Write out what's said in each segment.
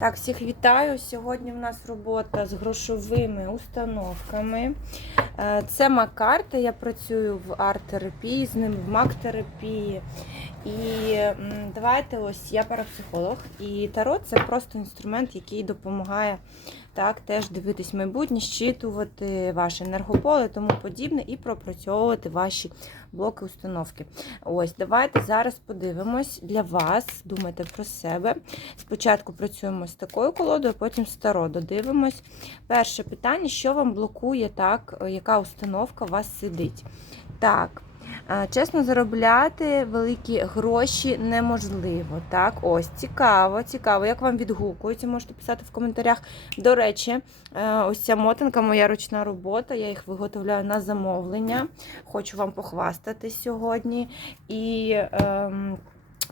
Так, всіх вітаю. Сьогодні в нас робота з грошовими установками. Е, Це Макарта. Я працюю в арт-терапії, з ним в мак-терапії. І давайте ось я парапсихолог. І таро це просто інструмент, який допомагає так, теж дивитись майбутнє, щитувати ваше енергополе тому подібне, і пропрацьовувати ваші блоки установки. Ось, давайте зараз подивимось для вас, думайте про себе. Спочатку працюємо з такою колодою, потім з таро додивимось. Перше питання: що вам блокує, так, яка установка у вас сидить? Так. Чесно, заробляти великі гроші неможливо. Так, ось цікаво, цікаво. Як вам відгукується, можете писати в коментарях. До речі, е, ось ця мотанка, моя ручна робота. Я їх виготовляю на замовлення. Хочу вам похвастати сьогодні. І ем,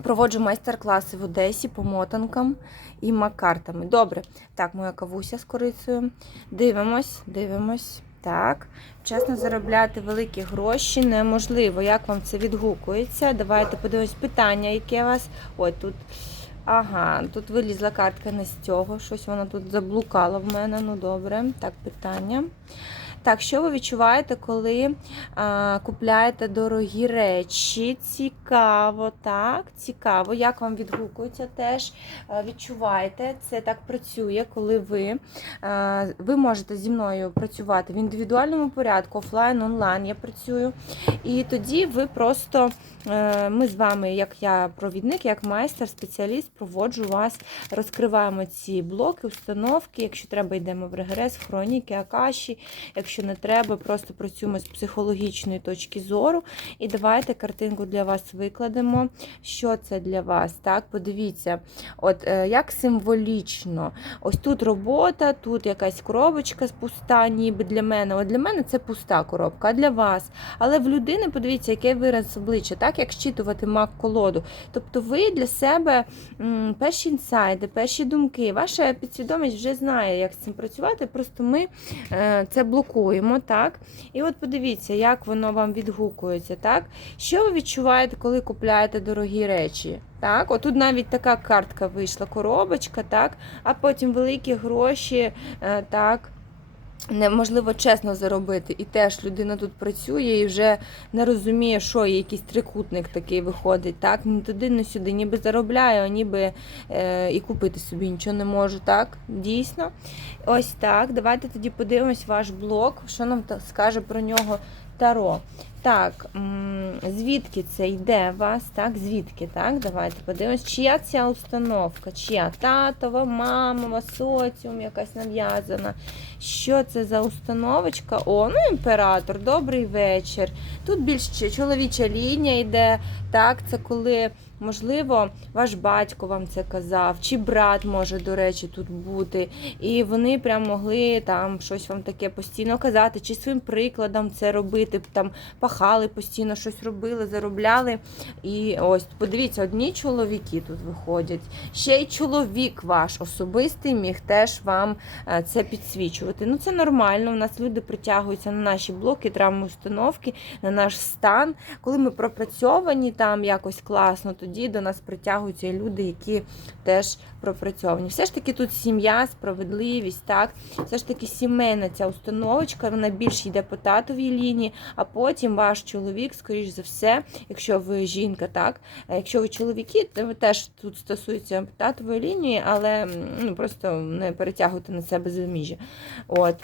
проводжу майстер-класи в Одесі по мотанкам і макартами. Добре, так, моя кавуся з корицею. Дивимось, дивимось. Так, чесно заробляти великі гроші неможливо. Як вам це відгукується? Давайте подивимось питання, яке у вас. Ой, тут. Ага, тут вилізла картка не з цього. Щось вона тут заблукала в мене. Ну добре. Так, питання. Так, що ви відчуваєте, коли а, купляєте дорогі речі? Цікаво, так, цікаво. Як вам відгукується теж? А, відчуваєте, це так працює, коли ви, а, ви можете зі мною працювати в індивідуальному порядку, офлайн, онлайн. Я працюю. І тоді ви просто, е, ми з вами, як я провідник, як майстер, спеціаліст, проводжу вас, розкриваємо ці блоки, установки. Якщо треба, йдемо в регрес, хроніки, акаші. Якщо не треба, просто працюємо з психологічної точки зору. І давайте картинку для вас викладемо. Що це для вас? Так, подивіться, от е, як символічно. Ось тут робота, тут якась коробочка пуста, ніби для мене. От для мене це пуста коробка, а для вас. Але в людини, подивіться, який вираз обличчя, так як щитувати мак колоду. Тобто ви для себе перші інсайди, перші думки, ваша підсвідомість вже знає, як з цим працювати. Просто ми е, це блокуємо. Так. І от подивіться, як воно вам відгукується. так. Що ви відчуваєте, коли купляєте дорогі речі? Так, отут навіть така картка вийшла, коробочка, так, а потім великі гроші, е, так. Неможливо чесно заробити. І теж людина тут працює і вже не розуміє, що є якийсь трикутник такий виходить. Так, ні туди, ні сюди, ніби заробляю, а ніби е, і купити собі нічого не можу. Так, дійсно. Ось так. Давайте тоді подивимось ваш блог, що нам скаже про нього Таро. Так, звідки це йде вас? Так, звідки? Так, давайте подивимось, чия ця установка, чия татова, мамова, соціум якась нав'язана. Що це за установочка? О, ну імператор, добрий вечір. Тут більш чоловіча лінія йде. Так, це коли, можливо, ваш батько вам це казав, чи брат може, до речі, тут бути. І вони прям могли там щось вам таке постійно казати, чи своїм прикладом це робити, там пахали постійно, щось робили, заробляли. І ось, подивіться, одні чоловіки тут виходять. Ще й чоловік ваш особистий міг теж вам е, це підсвічувати. Ну це нормально. У нас люди притягуються на наші блоки, травми установки, на наш стан. Коли ми пропрацьовані там якось класно, тоді до нас притягуються люди, які теж пропрацьовані. Все ж таки тут сім'я, справедливість, так. Все ж таки сімейна ця установочка, вона більш йде по татовій лінії, а потім ваш чоловік, скоріш за все, якщо ви жінка, так. Якщо ви чоловіки, то ви теж тут стосується татової лінії, але ну, просто не перетягуйте на себе заміжжя. От.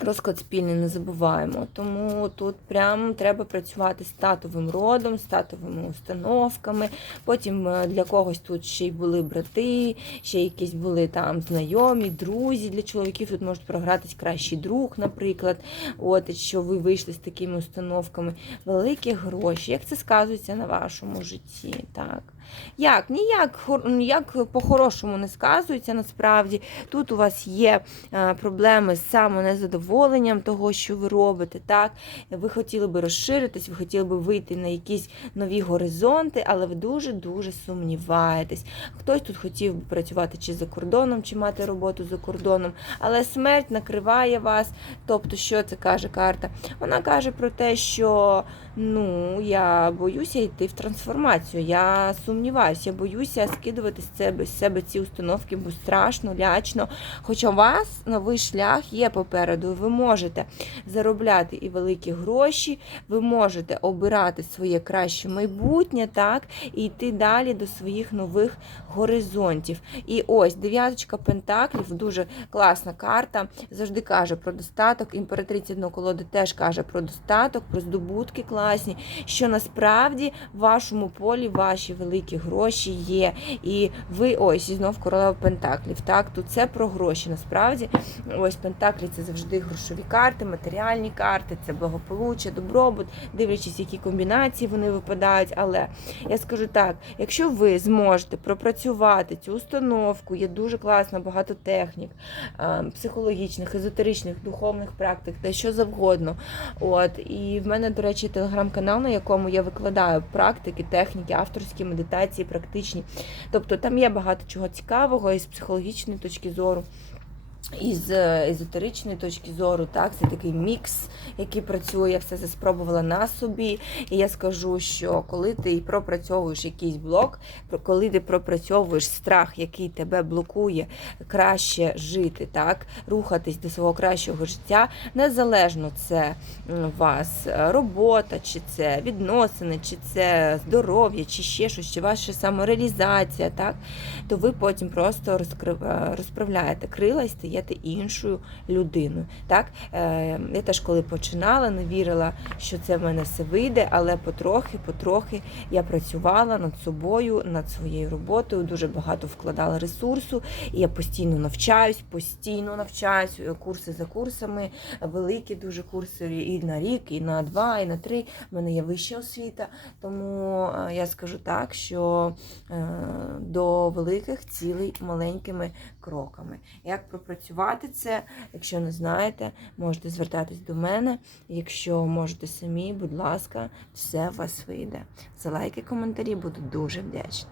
Розклад спільний не забуваємо. Тому тут прям треба працювати з татовим родом, з татовими установками. Потім е, для когось тут ще й були брати, ще якісь були там знайомі, друзі. Для чоловіків тут можуть програтись кращий друг, наприклад. От, що ви вийшли з такими установками. Великі гроші. Як це сказується на вашому житті? Так. Як? Ніяк, ніяк по-хорошому не сказується насправді. Тут у вас є е, проблеми з самонезадоволенням того, що ви робите. так? Ви хотіли би розширитись, ви хотіли би вийти на якісь нові горизонти, але ви дуже-дуже сумніваєтесь. Хтось тут хотів би працювати чи за кордоном, чи мати роботу за кордоном, але смерть накриває вас. Тобто, що це каже карта? Вона каже про те, що ну, я боюся йти в трансформацію. Я сумніваюся сумніваюся, я боюся скидувати з себе, з себе ці установки, бо страшно, лячно. Хоча у вас новий шлях є попереду, ви можете заробляти і великі гроші, ви можете обирати своє краще майбутнє, так, і йти далі до своїх нових горизонтів. І ось дев'яточка пентаклів, дуже класна карта. Завжди каже про достаток. Імператриця дно колоди теж каже про достаток, про здобутки класні. Що насправді в вашому полі ваші великі гроші є. І ви ось і знов королева пентаклів. Так, тут це про гроші. Насправді, ось пентаклі це завжди грошові карти, матеріальні карти, це благополуччя, добробут, дивлячись, які комбінації вони випадають. Але я скажу так: якщо ви зможете пропрацювати цю установку, є дуже класно, багато технік, психологічних, езотеричних, духовних практик, та що завгодно. От і в мене, до речі, телеграм-канал, на якому я викладаю практики, техніки, авторські медитації, практичні. Тобто там є багато чого цікавого із психологічної точки зору. Із е, езотеричної точки зору, так, це такий мікс, який працює, я все це спробувала на собі. І я скажу, що коли ти пропрацьовуєш якийсь блок, коли ти пропрацьовуєш страх, який тебе блокує краще жити, так, рухатись до свого кращого життя, незалежно це у вас е, робота, чи це відносини, чи це здоров'я, чи ще щось, чи ваша самореалізація, так, то ви потім просто розкрив, е, розправляєте крила і стаєте іншою людиною. Так? Е, Я теж коли починала, не вірила, що це в мене все вийде, але потрохи, потрохи я працювала над собою, над своєю роботою, дуже багато вкладала ресурсу, і я постійно навчаюсь, постійно навчаюсь, е, курси за курсами, великі дуже курси і на рік, і на два, і на три. У мене є вища освіта, тому е, я скажу так, що до великих цілей маленькими кроками. Як пропрацювати це? Якщо не знаєте, можете звертатись до мене. Якщо можете самі, будь ласка, все у вас вийде. За лайки, коментарі буду дуже вдячна.